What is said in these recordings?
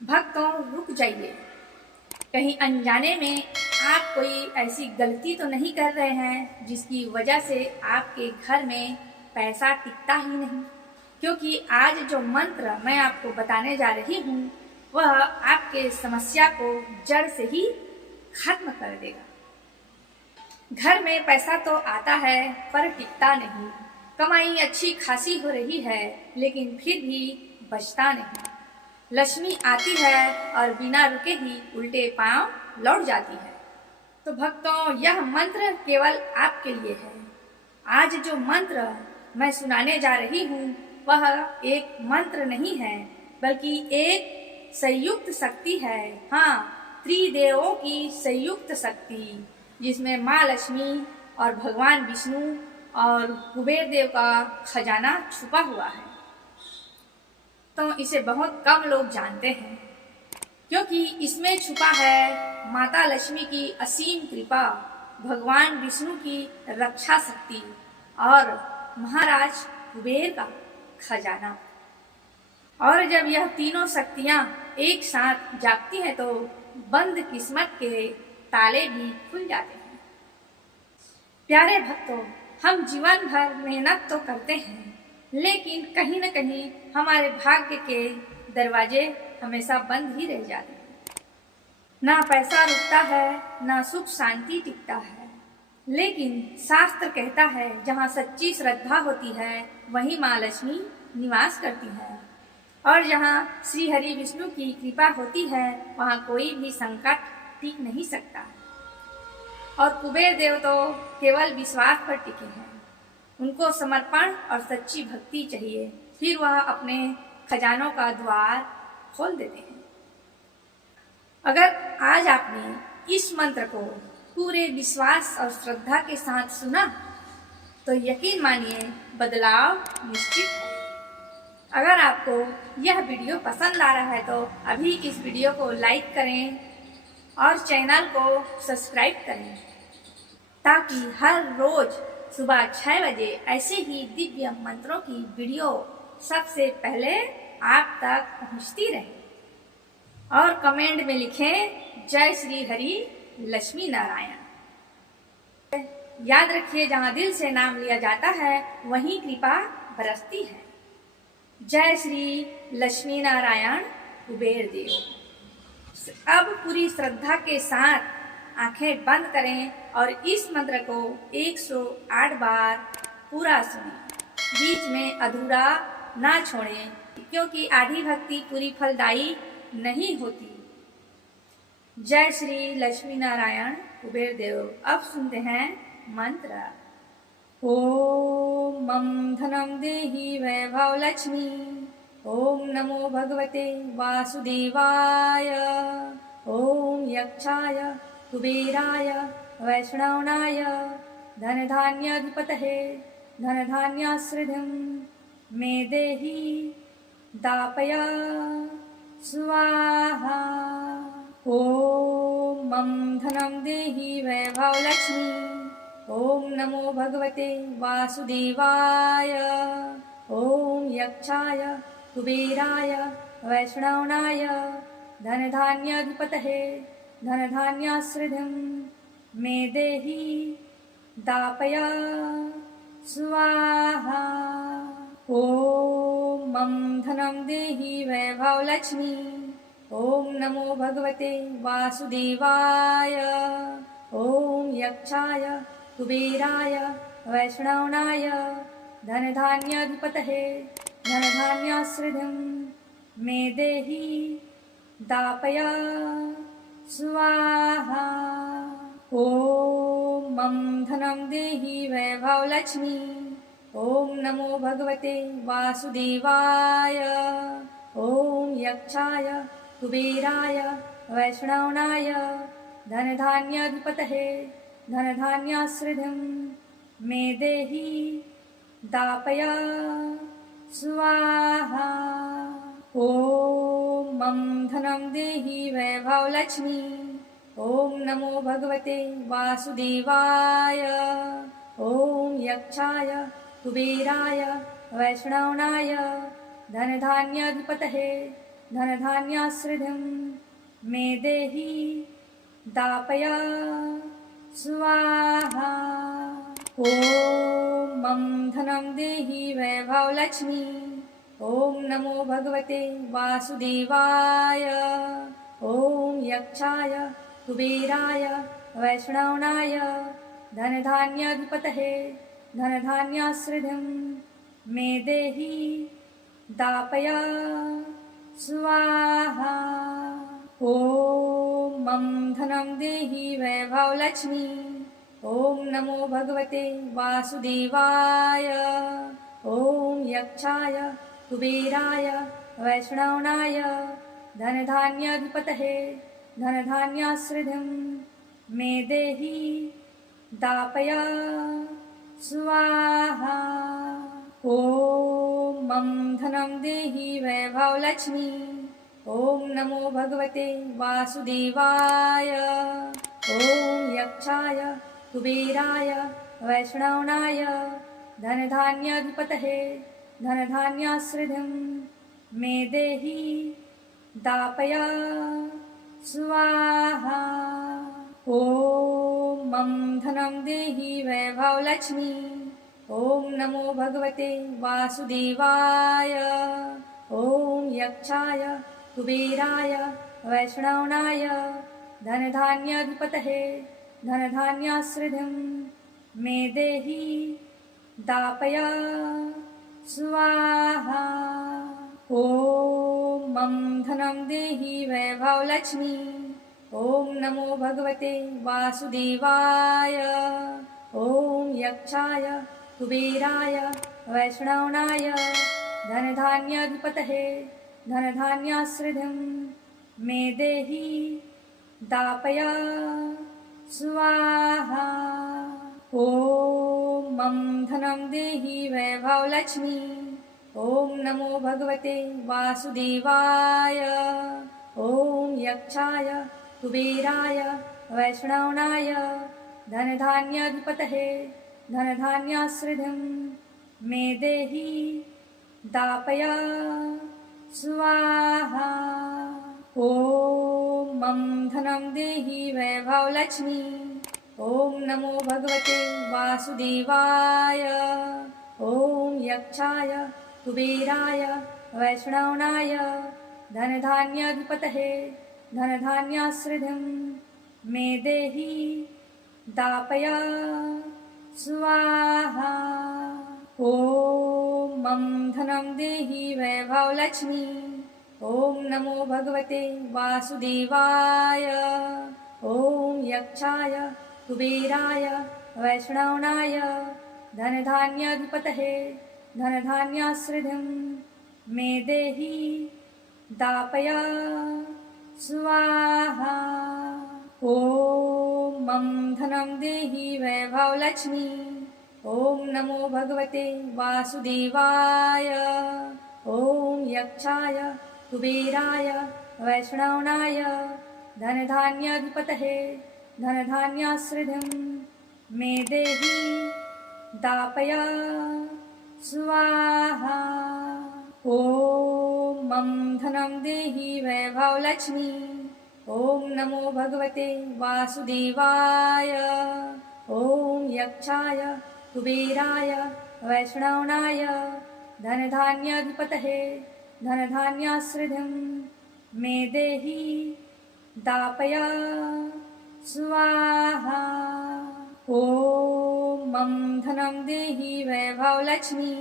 भक्तों रुक जाइए, कहीं अनजाने में आप कोई ऐसी गलती तो नहीं कर रहे हैं जिसकी वजह से आपके घर में पैसा टिकता ही नहीं। क्योंकि आज जो मंत्र मैं आपको बताने जा रही हूँ वह आपके समस्या को जड़ से ही खत्म कर देगा। घर में पैसा तो आता है पर टिकता नहीं, कमाई अच्छी खासी हो रही है लेकिन फिर भी बचता नहीं। लक्ष्मी आती है और बिना रुके ही उल्टे पांव लौट जाती है। तो भक्तों, यह मंत्र केवल आपके लिए है। आज जो मंत्र मैं सुनाने जा रही हूँ वह एक मंत्र नहीं है बल्कि एक संयुक्त शक्ति है। हाँ, त्रिदेवों की संयुक्त शक्ति, जिसमें माँ लक्ष्मी और भगवान विष्णु और कुबेर देव का खजाना छुपा हुआ है। तो इसे बहुत कम लोग जानते हैं क्योंकि इसमें छुपा है माता लक्ष्मी की असीम कृपा, भगवान विष्णु की रक्षा शक्ति और महाराज कुबेर का खजाना। और जब यह तीनों शक्तियां एक साथ जागती हैं तो बंद किस्मत के ताले भी खुल जाते हैं। प्यारे भक्तों, हम जीवन भर मेहनत तो करते हैं लेकिन कहीं न कहीं हमारे भाग्य के दरवाजे हमेशा बंद ही रह जाते हैं। ना पैसा रुकता है, ना सुख शांति टिकता है। लेकिन शास्त्र कहता है जहाँ सच्ची श्रद्धा होती है वहीं माँ लक्ष्मी निवास करती है, और जहाँ श्री हरि विष्णु की कृपा होती है वहाँ कोई भी संकट टिक नहीं सकता। और कुबेर देव तो केवल विश्वास पर टिके हैं। उनको समर्पण और सच्ची भक्ति चाहिए, फिर वह अपने खजानों का द्वार खोल देते हैं। अगर आज आपने इस मंत्र को पूरे विश्वास और श्रद्धा के साथ सुना तो यकीन मानिए बदलाव निश्चित है। अगर आपको यह वीडियो पसंद आ रहा है तो अभी इस वीडियो को लाइक करें और चैनल को सब्सक्राइब करें ताकि हर रोज सुबह 6 बजे ऐसे ही दिव्य मंत्रों की वीडियो सबसे पहले आप तक पहुंचती रहे। और कमेंट में लिखें जय श्री हरि लक्ष्मी नारायण। याद रखिए, जहां दिल से नाम लिया जाता है वहीं कृपा बरसती है। जय श्री लक्ष्मी नारायण कुबेर देव। अब पूरी श्रद्धा के साथ आंखें बंद करें और इस मंत्र को 108 बार पूरा सुनें। बीच में अधूरा ना छोड़ें क्योंकि आधी भक्ति पूरी फलदायी नहीं होती। जय श्री लक्ष्मी नारायण कुबेर देव। अब सुनते हैं मंत्र। ओम मम धनम देहि वैभव लक्ष्मी। ओम नमो भगवते वासुदेवाय। ओम यक्षाय कुबेराय वैष्णवनाय धनधान्याधिपतये धनधान्याश्रिधिं मे देहि दापय स्वाहा। ओम मम धनम देहि वैभव लक्ष्मी। ओम नमो भगवते वासुदेवाय। ओम यक्षाय कुबेराय वैष्णवनाय धनधान्याधिपतये धनधान्याश्रिधिं मे देहि दापय स्वाहा। ओम मम धनम देहि वैभव लक्ष्मी। ओम नमो भगवते वासुदेवाय। ओम यक्षाय कुबेराय वैष्णवनाय धनधान्याधिपतये धनधान्याश्रिधिं मे देहि दापय स्वाहा। ओम मम धनम देहि वैभव लक्ष्मी। ओम नमो भगवते वासुदेवाय। ओम यक्षाय कुबेराय वैष्णवनाय धनधान्याधिपतये धनधान्याश्रिधिं मे देहि दापय स्वाहा। ओम मम धनम देहि वैभव लक्ष्मी। ओम नमो भगवते वासुदेवाय। ओम यक्षाय कुबेराय वैष्णवनाय धनधान्याधिपतये धनधान्याश्रितं मे देहि दापय स्वाहा। ॐ मम धनं देहि वैभवलक्ष्मी। ॐ नमो भगवते वासुदेवाय। ॐ यक्षाय कुबेराय वैष्णवनाय धनधान्याधिपतये धनधान्याश्रितं मे देहि दापय स्वाहा। ॐ मम धनं देहि वैभवलक्ष्मी। ॐ नमो भगवते वासुदेवाय। ॐ यक्षाय कुबेराय वैष्णवनाय धनधान्याधिपतये धनधान्याश्रितं मे देहि दापय स्वाहा। ॐ मम धनं देहि वैभवलक्ष्मी। ॐ नमो भगवते वासुदेवाय। ॐ यक्षाय कुबेराय वैष्णवनाय धनधान्याधिपतये धनधान्याश्रितं मे देहि दापय स्वाहा। ॐ मम धनं देहि वैभवलक्ष्मी। ॐ नमो भगवते वासुदेवाय। ॐ यक्षाय कुबेराय वैष्णवनाय धनधान्याधिपतये धनधान्याश्रितं मे देहि दापय स्वाहा। ॐ मम धनं देहि वैभवलक्ष्मी। ॐ नमो भगवते वासुदेवाय। ॐ यक्षाय कुबेराय वैष्णवनाय धनधान्याधिपतये धनधान्याश्रितं मे देहि दापय स्वाहा। ॐ मम धनं देहि वैभवलक्ष्मी। ॐ नमो भगवते वासुदेवाय। ॐ यक्षाय कुबेराय वैष्णवनाय धनधान्याधिपतये धनधान्याश्रितं मे देहि दापय स्वाहा। ॐ मम धनं देहि वैभवलक्ष्मी। ॐ नमो भगवते वासुदेवाय। ॐ यक्षाय कुबेराय वैष्णवनाय धनधान्याधिपतये धनधान्याश्रितं मे देहि दापय स्वाहा। ॐ मम धनं देहि वैभवलक्ष्मी। ॐ नमो भगवते वासुदेवाय। ॐ यक्षाय कुबेराय वैष्णवनाय धनधान्याधिपतये धनधान्याश्रितं मे देहि दापय स्वाहा। ॐ मम धनं देहि वैभवलक्ष्मी। ॐ नमो भगवते वासुदेवाय। ॐ यक्षाय कुबेराय वैष्णवनाय धनधान्याधिपतये धनधान्याश्रितं मे देहि दापय स्वाहा। ॐ मम धनं देहि वैभवलक्ष्मी। ॐ नमो भगवते वासुदेवाय। ॐ यक्षाय कुबेराय वैष्णवनाय धनधान्याधिपतये धनधान्याश्रितं मे देहि दापय स्वाहा। ॐ मम धनं देहि वैभवलक्ष्मी।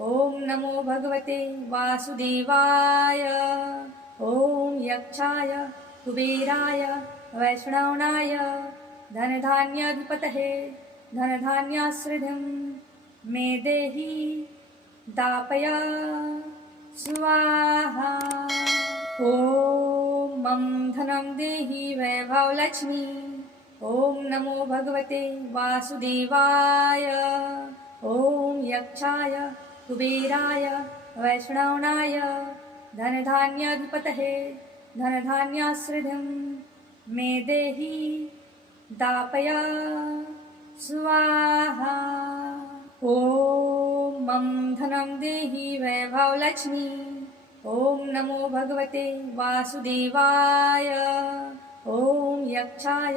ॐ नमो भगवते वासुदेवाय। ॐ यक्षाय कुबेराय वैष्णवनाय धनधान्याधिपतये धनधान्याश्रितं मे देहि दापय स्वाहा। ॐ मम धनं देहि वैभवलक्ष्मी। ॐ नमो भगवते वासुदेवाय। ॐ यक्षाय कुबेराय वैष्णवनाय धनधान्याधिपतये धनधान्याश्रितं मे देहि दापय स्वाहा। ॐ मम धनं देहि वैभवलक्ष्मी। ॐ नमो भगवते वासुदेवाय। ॐ यक्षाय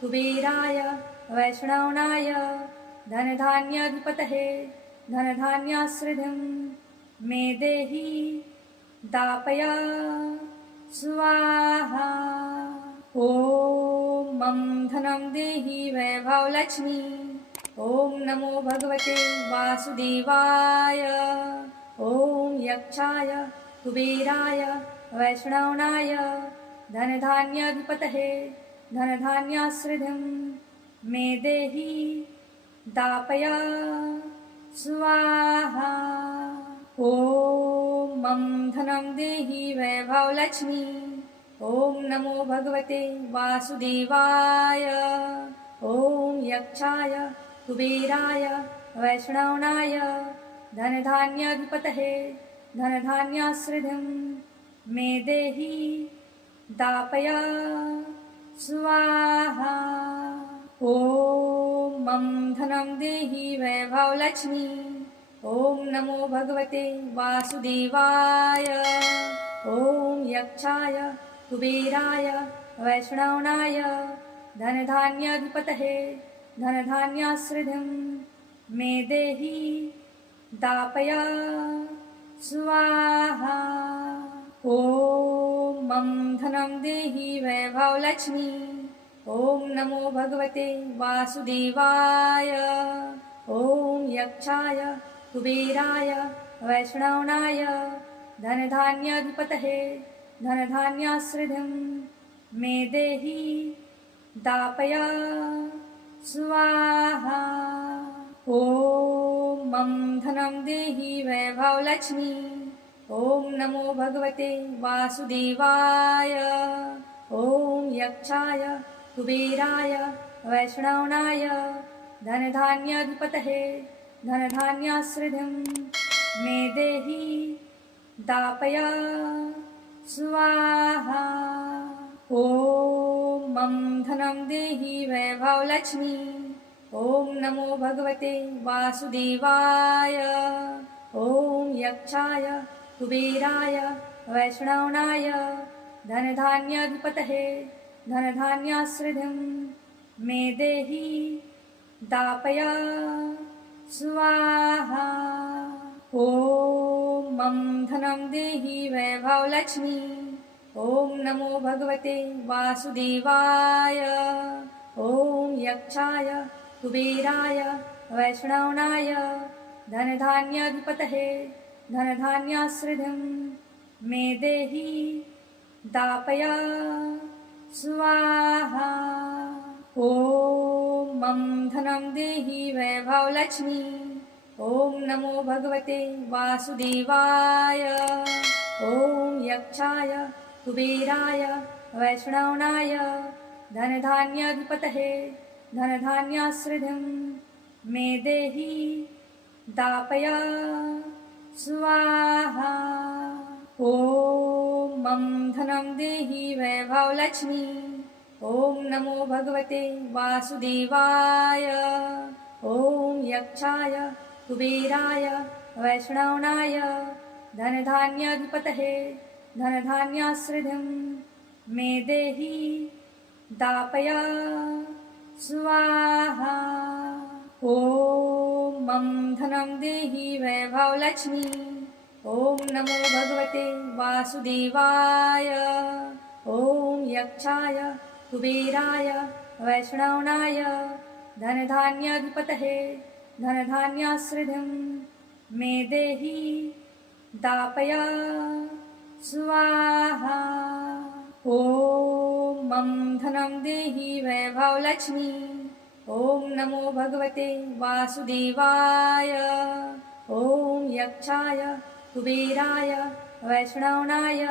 कुबेराय वैष्णवनाय धनधान्याधिपतये धनधान्याश्रिधिं मे देहि दापय स्वाहा। ॐ मम धनं देहि वैभवलक्ष्मी। ॐ नमो भगवते वासुदेवाय। ॐ यक्षाय कुबेराय वैष्णवनाय धनधान्याधिपतये धनधान्याश्रिधिं मे देहि दापय स्वाहा। ॐ मम धनं देहि वैभवलक्ष्मी। ॐ नमो भगवते वासुदेवाय। ॐ यक्षाय कुबेराय वैष्णवनाय धनधान्याधिपतये धनधान्याश्रिधिं मे देहि दापय स्वाहा। ॐ मम धनं देहि वैभवलक्ष्मी। ॐ नमो भगवते वासुदेवाय। ॐ यक्षाय कुबेराय वैष्णवनाय धनधान्याधिपतये धनधान्याश्रिधिं मे देहि दापय स्वाहा। ॐ मम धनं देहि वैभवलक्ष्मी। ॐ नमो भगवते वासुदेवाय। ॐ यक्षाय कुबेराय वैष्णवनाय धनधान्याधिपतये धनधान्याश्रिधिं मे देहि दापय स्वाहा। ॐ मम धनं देहि वैभवलक्ष्मी। ॐ नमो भगवते वासुदेवाय। ॐ यक्षाय कुबेराय वैष्णवनाय धनधान्याधिपतये धनधान्याश्रिधिं मे देहि दापय स्वाहा। ॐ मम धनं देहि वैभवलक्ष्मी। ॐ नमो भगवते वासुदेवाय। ॐ यक्षाय कुबेराय वैष्णवनाय धनधान्याधिपतये धनधान्याश्रिधिं मे देहि दापय स्वाहा। ॐ मम धनं देहि वैभवलक्ष्मी। ॐ नमो भगवते वासुदेवाय। ॐ यक्षाय कुबेराय वैष्णवनाय धनधान्याधिपतये धनधान्याश्रिधिं मे देहि दापय स्वाहा। ॐ मम धनं देहि वैभवलक्ष्मी। ॐ नमो भगवते वासुदेवाय। ॐ यक्षाय कुबेराय वैष्णवनाय धनधान्याधिपतये धनधान्याश्रिधिं मे देहि दापय स्वाहा। ॐ मम धनं देहि वैभवलक्ष्मी। ॐ नमो भगवते वासुदेवाय। ॐ यक्षाय कुबेराय वैष्णवनाय धनधान्याधिपतये धनधान्याश्रिधिं मे देहि दापय स्वाहा। ॐ मम धनं देहि वैभवलक्ष्मी। ॐ नमो भगवते वासुदेवाय। ॐ यक्षाय कुबेराय वैष्णवनाय धनधान्याधिपतये धनधान्याश्रिधिं मे देहि दापय स्वाहा। ॐ मम धनं देहि वैभवलक्ष्मी। ॐ नमो भगवते वासुदेवाय। ॐ यक्षाय कुबेराय वैष्णवनाय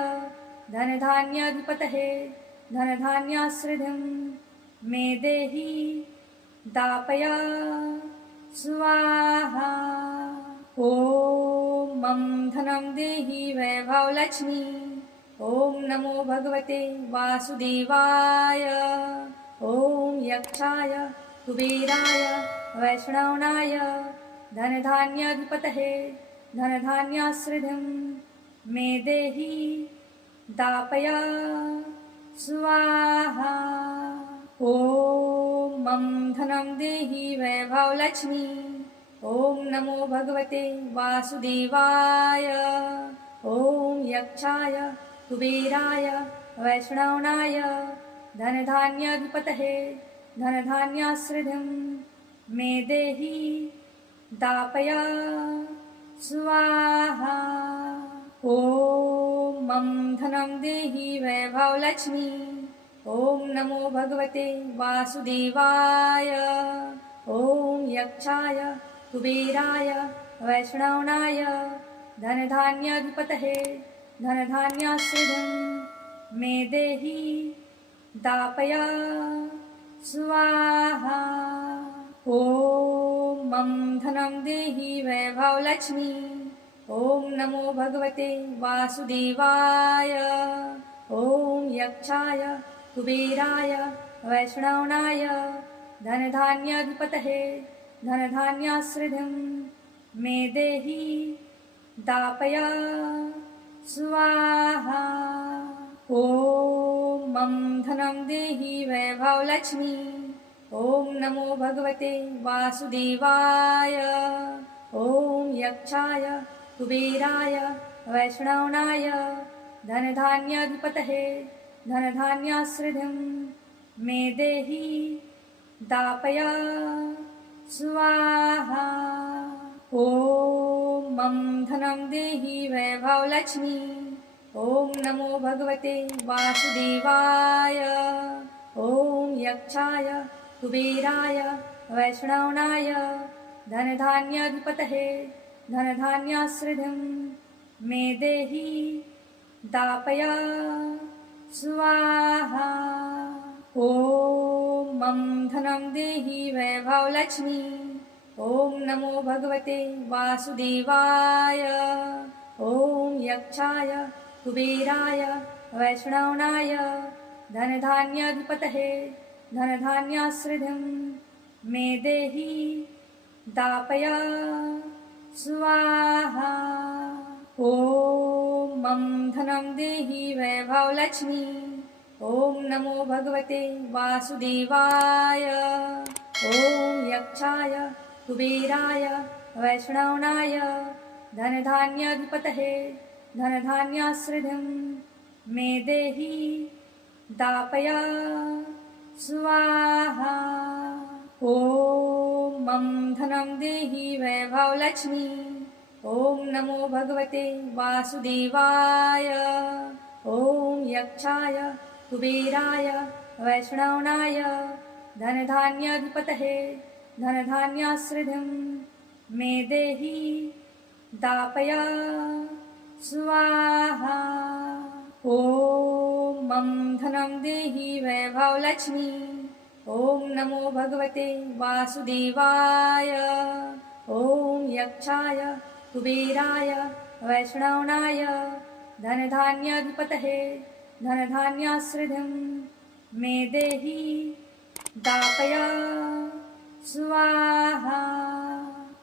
धनधान्याधिपतये धनधान्याश्रिधिं मे देहि दापय स्वाहा। ॐ मम धनं देहि वैभवलक्ष्मी। ॐ नमो भगवते वासुदेवाय। ॐ यक्षाय कुबेराय वैष्णवनाय धनधान्याधिपतये धनधान्याश्रिधिं मे देहि दापय स्वाहा। ॐ मम धनं देहि वैभवलक्ष्मी। ॐ नमो भगवते वासुदेवाय। ॐ यक्षाय कुबेराय वैष्णवनाय धनधान्याधिपतये धनधान्याश्रितं मे देहि दापय स्वाहा। ॐ मम धनं देहि वैभवलक्ष्मी। ॐ नमो भगवते वासुदेवाय। ॐ यक्षाय कुबेराय वैष्णवनाय धनधान्याधिपतये धनधान्याश्रितं मे देहि दापय स्वाहा। ॐ मम धनं देहि वैभवलक्ष्मी। ॐ नमो भगवते वासुदेवाय। ॐ यक्षाय कुबेराय वैष्णवनाय धनधान्याधिपतये धनधान्याश्रितं मे देहि दापय स्वाहा। ॐ मम धनं देहि वैभवलक्ष्मी। ॐ नमो भगवते वासुदेवाय। ॐ यक्षाय कुबेराय वैष्णवनाय धनधान्याधिपतये धनधान्याश्रितं मे देहि दापय स्वाहा। ॐ मम धनं देहि वैभवलक्ष्मी। ॐ नमो भगवते वासुदेवाय। ॐ यक्षाय कुबेराय वैष्णवनाय धनधान्याधिपतये धनधान्याश्रितं मे देहि दापय स्वाहा। ॐ मम धनं देहि वैभवलक्ष्मी। ॐ नमो भगवते वासुदेवाय। ॐ यक्षाय कुबेराय वैष्णवनाय धनधान्याधिपतये धनधान्याश्रितं मे देहि दापय स्वाहा। ॐ मम धनं देहि वैभवलक्ष्मी। ॐ नमो भगवते वासुदेवाय। ॐ यक्षाय कुबेराय वैष्णवनाय धनधान्याधिपतये धनधान्याश्रितं मे देहि दापय स्वाहा। ॐ मम धनं देहि वैभवलक्ष्मी। ॐ नमो भगवते वासुदेवाय। ॐ यक्षाय कुबेराय वैष्णवनाय धनधान्याधिपतये धनधान्याश्रितं मे देहि दापय स्वाहा। ॐ मम धनं देहि वैभवलक्ष्मी। ॐ नमो भगवते वासुदेवाय। ॐ यक्षाय कुबेराय वैष्णवनाय धनधान्याधिपतये धनधान्याश्रितं मे देहि दापय स्वाहा।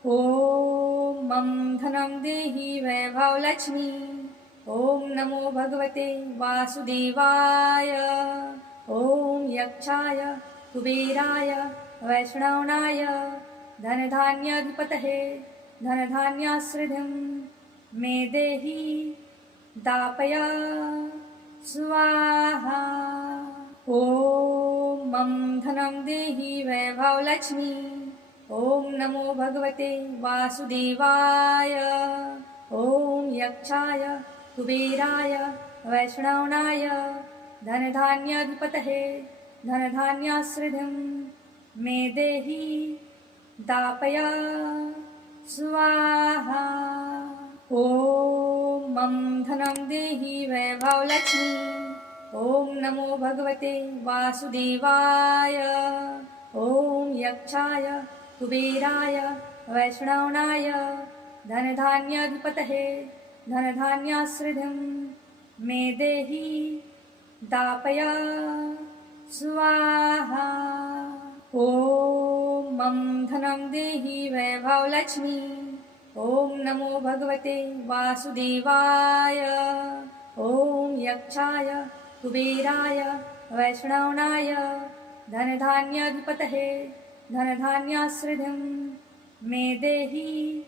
ॐ मम धनं देहि वैभवलक्ष्मी। ॐ नमो भगवते वासुदेवाय। ॐ यक्षाय कुबेराय वैष्णवनाय धनधान्याधिपतये धनधान्याश्रितं मे देहि दापय स्वाहा। ॐ मम धनं देहि वैभवलक्ष्मी। ॐ नमो भगवते वासुदेवाय। ॐ यक्षाय कुबेराय वैष्णवनाय धनधान्याधिपतये धनधान्याश्रितं मे देहि दापय स्वाहा। ॐ मम धनं देहि वैभवलक्ष्मी। ॐ नमो भगवते वासुदेवाय। ॐ यक्षाय कुबेराय वैष्णवनाय धनधान्याधिपतये धनधान्याश्रितं मे देहि दापय स्वाहा। ॐ मम धनं देहि वैभवलक्ष्मी। ओम नमो भगवते वासुदेवाय। ओम यक्षाय कुबेराय वैष्णवनाय धनधान्याधिपतये धनधान्याश्रिधिं मे देहि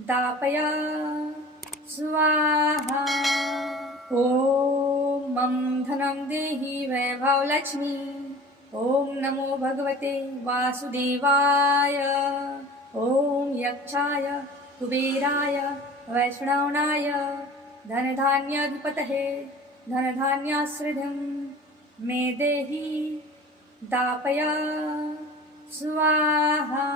दापया स्वाहा। ओम मम धनं देहि वैभवलक्ष्मी। ओम नमो भगवते वासुदेवाय। ओम यक्षाय कुबेराय वैष्णवनाय धनधान्याधिपतये धनधान्याश्रिधिं मे देहि दापया स्वाहा।